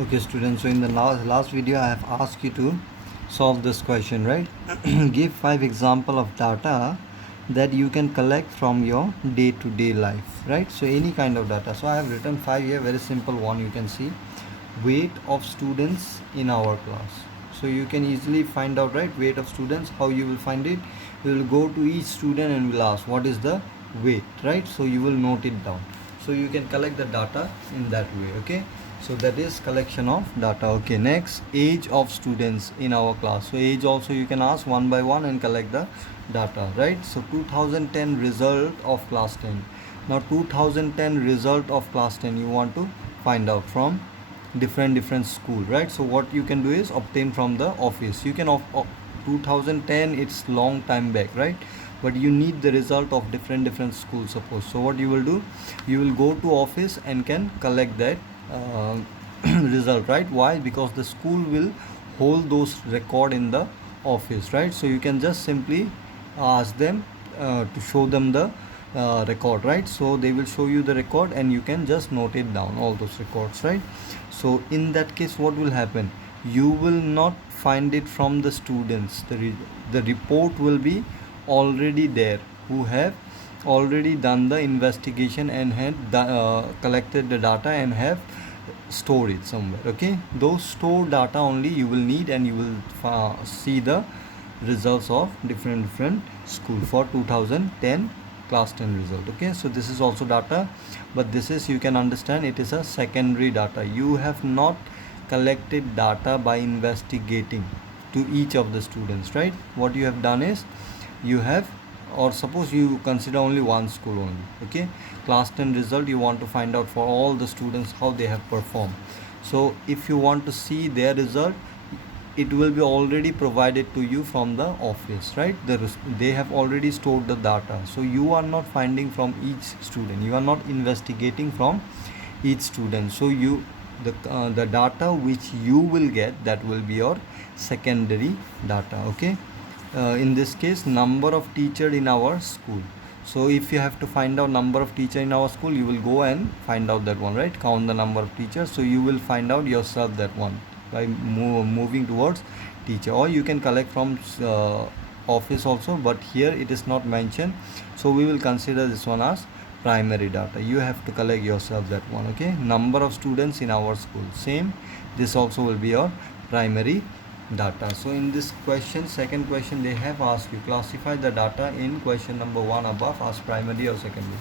Okay, students, so in the last video I have asked you to solve this question, right? Give 5 example of data that you can collect from your day-to-day life, right? So any kind of data. So I have written 5 here, very simple one. You can see weight of students in our class. So you can easily find out, right, weight of students. How you will find it? You will go to each student and will ask what is the weight, right? So you will note it down. So you can collect the data in that way. Okay, so that is collection of data. Okay, next, age of students in our class. So age also you can ask one by one and collect the data, right? So 2010 result of class 10. Now 2010 result of class 10 you want to find out from different school, right? So what you can do is obtain from the office. You can 2010, it's long time back, right? But you need the result of different schools, suppose. So what you will do, you will go to office and can collect that uh, result, right? Why? Because the school will hold those record in the office, right? So you can just simply ask them to show them the record, right? So they will show you the record and you can just note it down, all those records, right? So in that case what will happen, you will not find it from the students. The report will be already there, who have already done the investigation and had collected the data and have stored it somewhere. Okay, those stored data only you will need, and you will see the results of different school for 2010 class 10 result. Okay, so this is also data, but this is, you can understand, it is a secondary data. You have not collected data by investigating to each of the students, right? What you have done is, you have, or suppose you consider only one school only. Okay, class 10 result you want to find out for all the students how they have performed. So if you want to see their result, it will be already provided to you from the office, right? They have already stored the data, so you are not finding from each student, you are not investigating from each student. So the data which you will get, that will be your secondary data. Okay, in this case, number of teacher in our school. So if you have to find out number of teacher in our school, you will go and find out that one, right? Count the number of teachers. So you will find out yourself that one by moving towards teacher, or you can collect from office also, but here it is not mentioned, so we will consider this one as primary data. You have to collect yourself that one. Okay, number of students in our school, same, this also will be your primary data. So in this question, second question, they have asked you classify the data in question number 1 above as primary or secondary.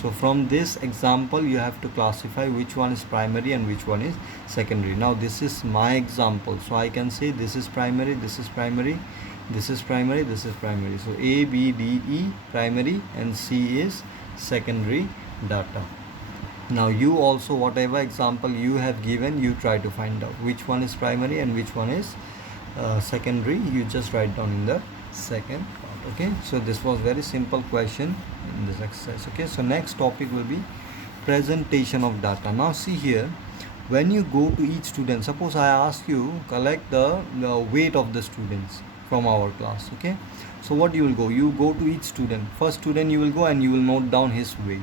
So from this example you have to classify which one is primary and which one is secondary. Now this is my example, so I can say this is primary, this is primary, this is primary, this is primary. So A, B, D, E primary and C is secondary data. Now you also, whatever example you have given, you try to find out which one is primary and which one is secondary. You just write down in the second part. Okay, so this was very simple question in this exercise. Okay, so next topic will be presentation of data. Now see here, when you go to each student, suppose I ask you collect the weight of the students from our class. Okay, so what you will go, you go to each student. First student you will go and you will note down his weight,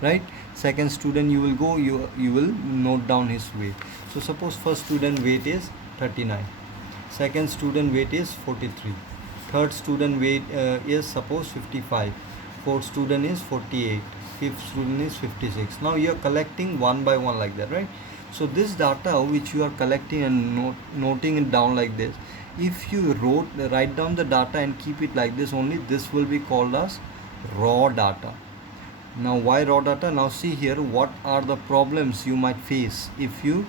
right? Second student you will go, you will note down his weight. So suppose first student weight is 39, second student weight is 43, third student weight is suppose 55, fourth student is 48, fifth student is 56. Now you are collecting one by one like that, right? So this data which you are collecting and noting it down like this, if you write down the data and keep it like this only, this will be called as raw data. Now why raw data? Now see here, what are the problems you might face if you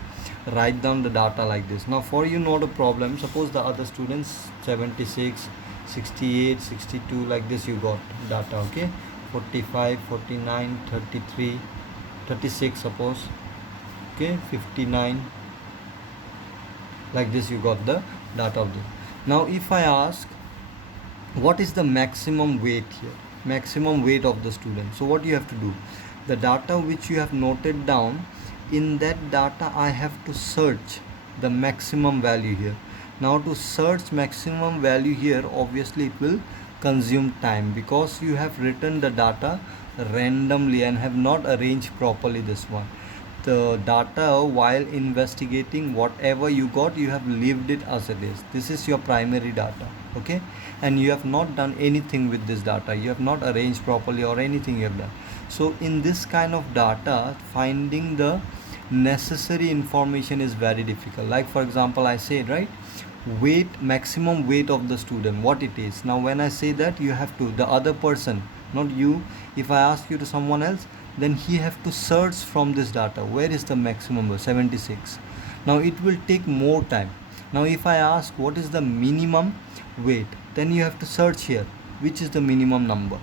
write down the data like this. Now for you know the problem, suppose the other students 76, 68, 62 like this you got data. Okay, 45, 49, 33, 36 suppose. Okay, 59 like this you got the data of this. Now if I ask what is the maximum weight here, maximum weight of the student, so what you have to do, the data which you have noted down, in that data I have to search the maximum value here. Now to search maximum value here, obviously it will consume time, because you have written the data randomly and have not arranged properly this one. the data while investigating whatever you got, you have lived it as it is. This is your primary data, okay? And you have not done anything with this data, you have not arranged properly or anything you have done. So in this kind of data, finding the necessary information is very difficult. Like for example, I said, right, weight, maximum weight of the student, what it is. Now when I say that, you have to, the other person, not you, if I ask you to someone else, then he have to search from this data, where is the maximum, 76. Now it will take more time. Now if I ask what is the minimum weight, then you have to search here which is the minimum number,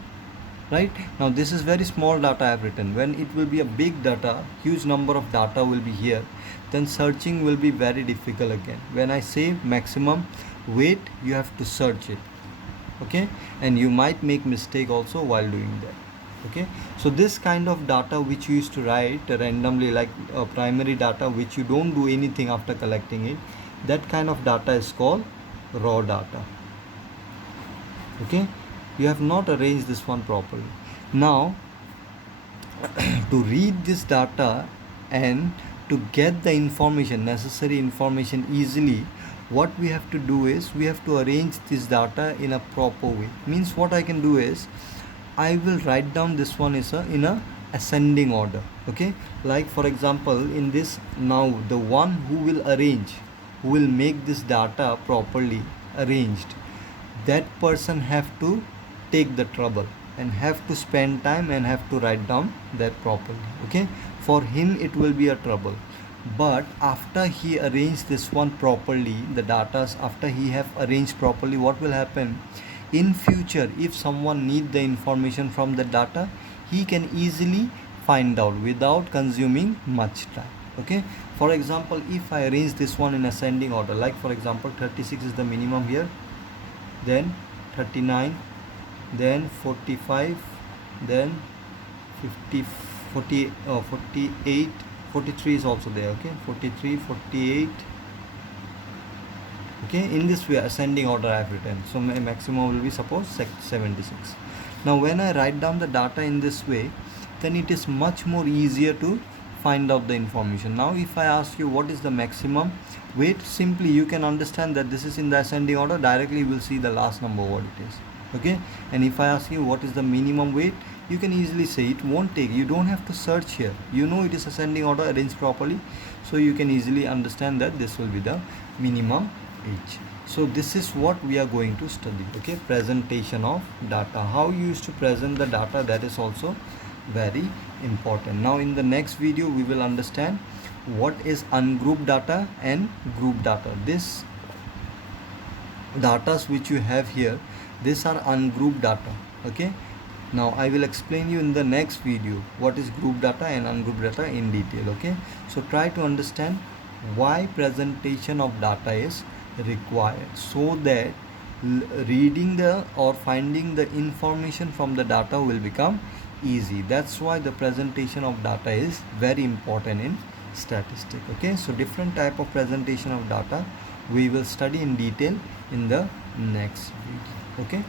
right? Now this is very small data I have written. When it will be a big data, huge number of data will be here, then searching will be very difficult again. When I say maximum weight, you have to search it, okay? And you might make mistake also while doing that, okay? So this kind of data which you used to write randomly, like primary data which you don't do anything after collecting it, that kind of data is called raw data, okay? You have not arranged this one properly. Now to read this data and to get the information, necessary information easily, what we have to do is we have to arrange this data in a proper way. Means what I can do is I will write down this one is in a ascending order, okay? Like for example, in this, now the one who will arrange, who will make this data properly arranged, that person have to take the trouble and have to spend time and have to write down that properly, okay? For him it will be a trouble, but after he arranged this one properly, the data, after he have arranged properly, what will happen in future, if someone need the information from the data, he can easily find out without consuming much time, okay? For example, if I arrange this one in ascending order, like for example 36 is the minimum here, then 39, then 45, then 50, 40, 48, 43 is also there, okay? 43, 48, okay? In this way ascending order I have written. So my maximum will be suppose 76. Now when I write down the data in this way, then it is much more easier to find out the information. Now if I ask you what is the maximum weight, simply you can understand that this is in the ascending order, directly you will see the last number what it is, okay? And if I ask you what is the minimum weight, you can easily say, it won't take, you don't have to search here, you know it is ascending order arranged properly, so you can easily understand that this will be the minimum age. So this is what we are going to study, okay? Presentation of data, how you used to present the data, that is also very important. Now in the next video we will understand what is ungrouped data and group data. This data which you have here, these are ungrouped data, okay? Now I will explain you in the next video what is group data and ungrouped data in detail, okay? So try to understand why presentation of data is required, so that reading the or finding the information from the data will become easy. That's why the presentation of data is very important in statistics, okay? So different type of presentation of data we will study in detail in the next video, okay?